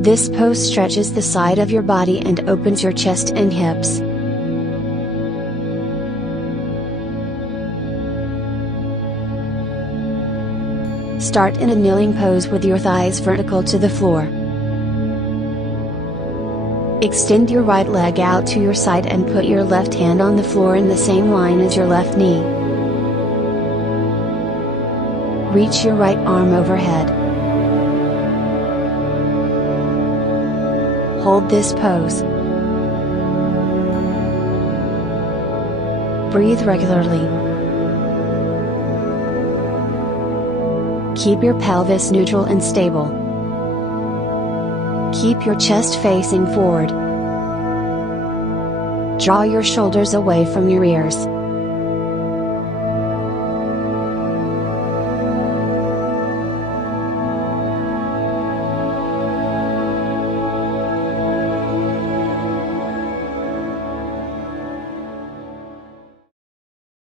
This pose stretches the side of your body and opens your chest and hips. Start in a kneeling pose with your thighs vertical to the floor. Extend your right leg out to your side and put your left hand on the floor in the same line as your left knee. Reach your right arm overhead. Hold this pose. Breathe regularly. Keep your pelvis neutral and stable. Keep your chest facing forward. Draw your shoulders away from your ears.